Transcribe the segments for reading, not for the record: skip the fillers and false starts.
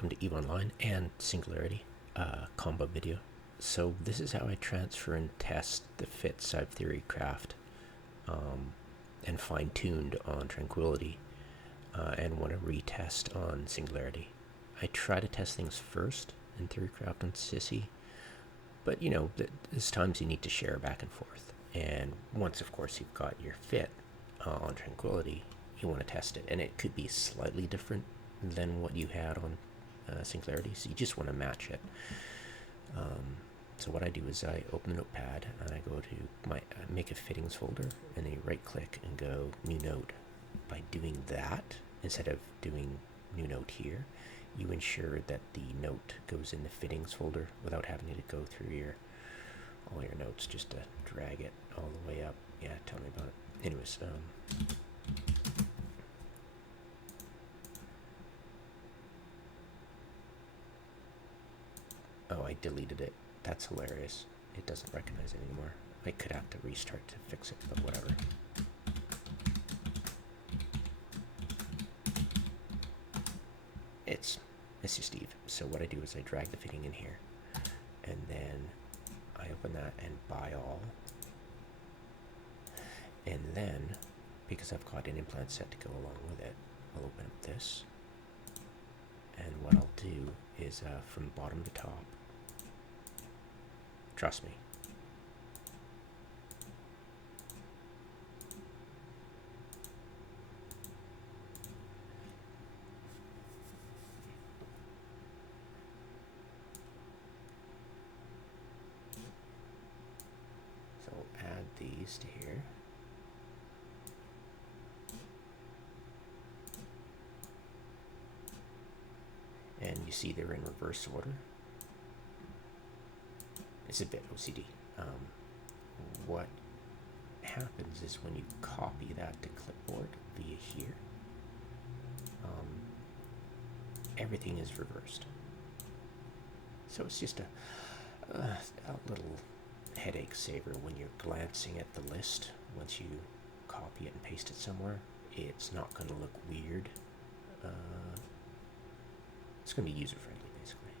welcome to EVE Online and Singularity combo video. So this is how I transfer and test the fits I've theorycrafted and fine-tuned on Tranquility and want to retest on Singularity. I try to test things first in theorycraft on Sissy, but you know, there's times you need to share back and forth. And once, of course, you've got your fit on Tranquility, you want to test it, and it could be slightly different than what you had on Singularity, so you just want to match it. So what I do is I open the notepad and I go to my make a fittings folder, and then you right click and go new note. By doing that, instead of doing new note here, you ensure that the note goes in the fittings folder without having to go through all your notes just to drag it all the way up. Yeah, tell me about it. Anyways, oh, I deleted it. That's hilarious. It doesn't recognize it anymore. I could have to restart to fix it, but whatever. It's Mr. Steve. So what I do is I drag the fitting in here, and then I open that and buy all. And then, because I've got an implant set to go along with it, I'll open up this. And what I'll do is from bottom to top, trust me, so I'll add these to here. And you see they're in reverse order. It's a bit OCD. What happens is when you copy that to clipboard via here, everything is reversed. So it's just a little headache saver when you're glancing at the list. Once you copy it and paste it somewhere, it's not going to look weird. It's going to be user-friendly, basically.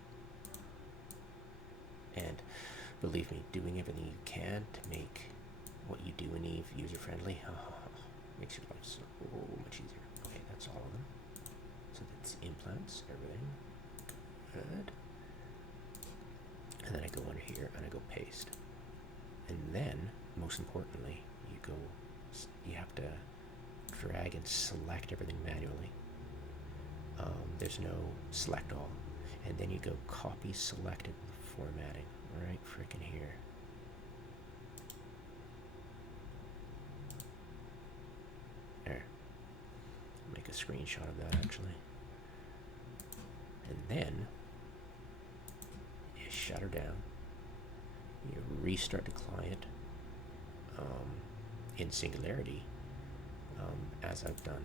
And believe me, doing everything you can to make what you do in EVE user-friendly makes your life so much easier. Okay, that's all of them. So that's implants, everything. Good. And then I go under here and I go paste. And then, most importantly, you have to drag and select everything manually. There's no select all, and then you go copy selected formatting right frickin' here. There. Make a screenshot of that actually. And then you shut her down. You restart the client in Singularity, as I've done.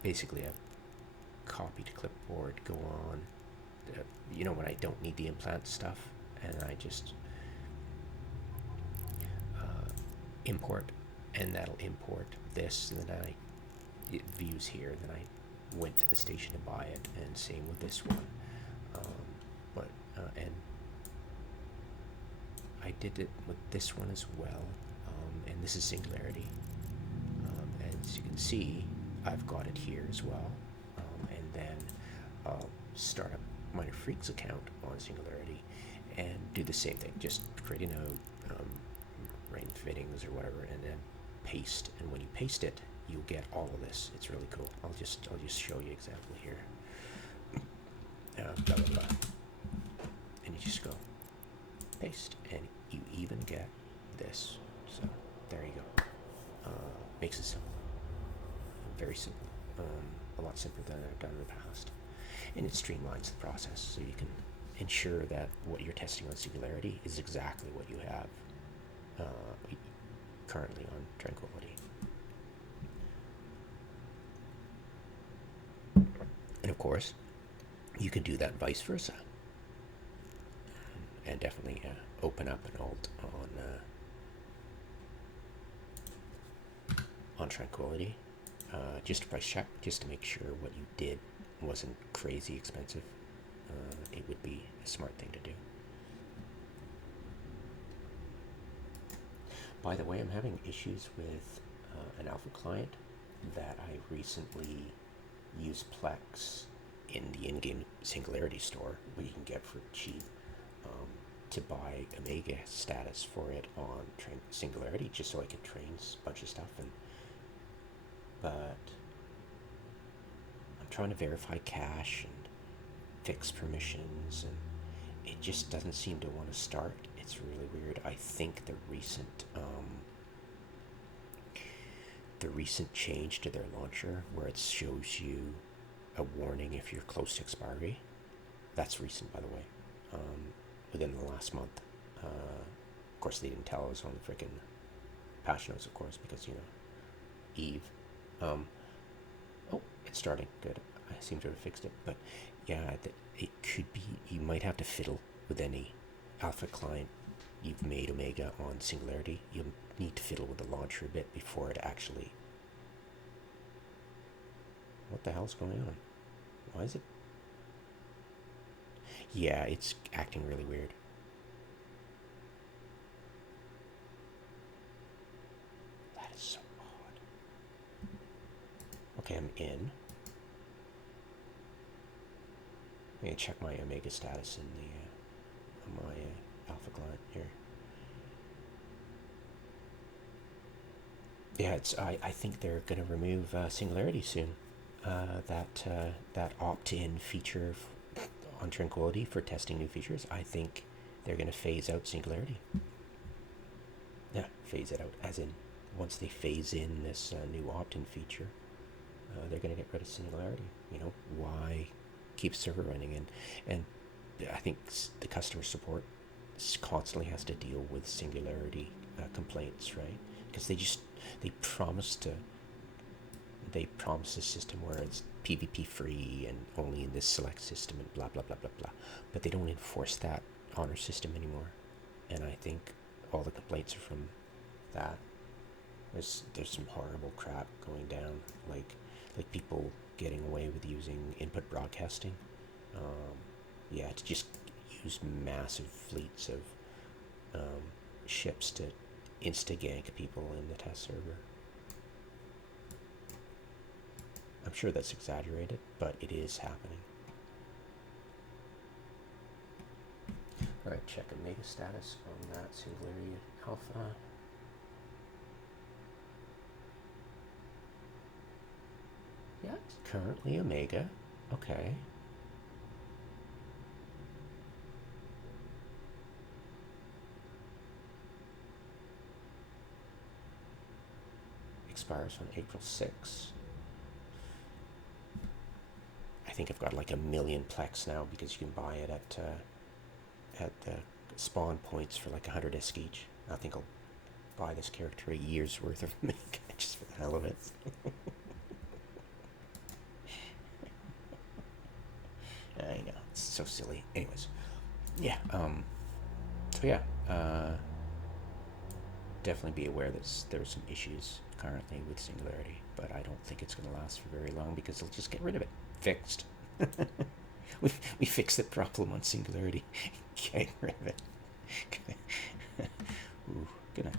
Basically, I copy to clipboard, go on, you know, when I don't need the implant stuff, and I just import, and that'll import this, and then it views here, and then I went to the station to buy it, and same with this one. And I did it with this one as well, and this is Singularity. As you can see, I've got it here as well, and then I'll start up Minor Freaks account on Singularity and do the same thing. Just create a node, rain fittings or whatever, and then paste. And when you paste it, you'll get all of this. It's really cool. I'll just show you example here. Blah blah blah, and you just go paste, and you even get this. So there you go. Makes it simple. Very simple, a lot simpler than I've done in the past, and it streamlines the process so you can ensure that what you're testing on Singularity is exactly what you have currently on Tranquility. And of course, you can do that vice versa, and definitely open up an alt on Tranquility. Just to press check, just to make sure what you did wasn't crazy expensive, it would be a smart thing to do. By the way, I'm having issues with an alpha client that I recently used Plex in the in-game Singularity store, where you can get for cheap, to buy Omega status for it on Singularity, just so I could train a bunch of stuff. But I'm trying to verify cache and fix permissions, and it just doesn't seem to want to start. It's really weird. I think the recent change to their launcher, where it shows you a warning if you're close to expiry, that's recent, by the way, within the last month. Of course, they didn't tell us on the freaking patch notes, of course, because, Eve. Oh, it's starting. Good. I seem to have fixed it. But yeah, it could be, you might have to fiddle with any alpha client you've made Omega on Singularity. You'll need to fiddle with the launcher a bit before it actually... What the hell's going on? Why is it... Yeah, it's acting really weird. That is so odd. Okay, I'm in. I'm gonna check my Omega status in the on my alpha client here. Yeah, I think they're gonna remove Singularity soon. That opt-in feature on Tranquility for testing new features. I think they're gonna phase out Singularity. Yeah, phase it out, as in once they phase in this new opt-in feature, they're gonna get rid of Singularity. Why keep server running? And I think the customer support constantly has to deal with Singularity complaints, right? Because they promise a system where it's PvP free and only in this select system and blah blah blah blah blah, but they don't enforce that on our system anymore. And I think all the complaints are from that. There's some horrible crap going down, like people getting away with using input broadcasting. To just use massive fleets of ships to insta-gank people in the test server. I'm sure that's exaggerated, but it is happening. Alright, check Omega status on that Singularity Alpha. Yeah, it's currently Omega. Okay. Expires on April 6th. I think I've got like 1 million Plex now, because you can buy it at the spawn points for like 100 ISK each. I think I'll buy this character a year's worth of Omega just for the hell of it. I know, it's so silly. Anyways, yeah. Definitely be aware that there's some issues currently with Singularity, but I don't think it's going to last for very long, because they'll just get rid of it. Fixed. we fixed the problem on Singularity. Getting rid of it. Ooh, good night.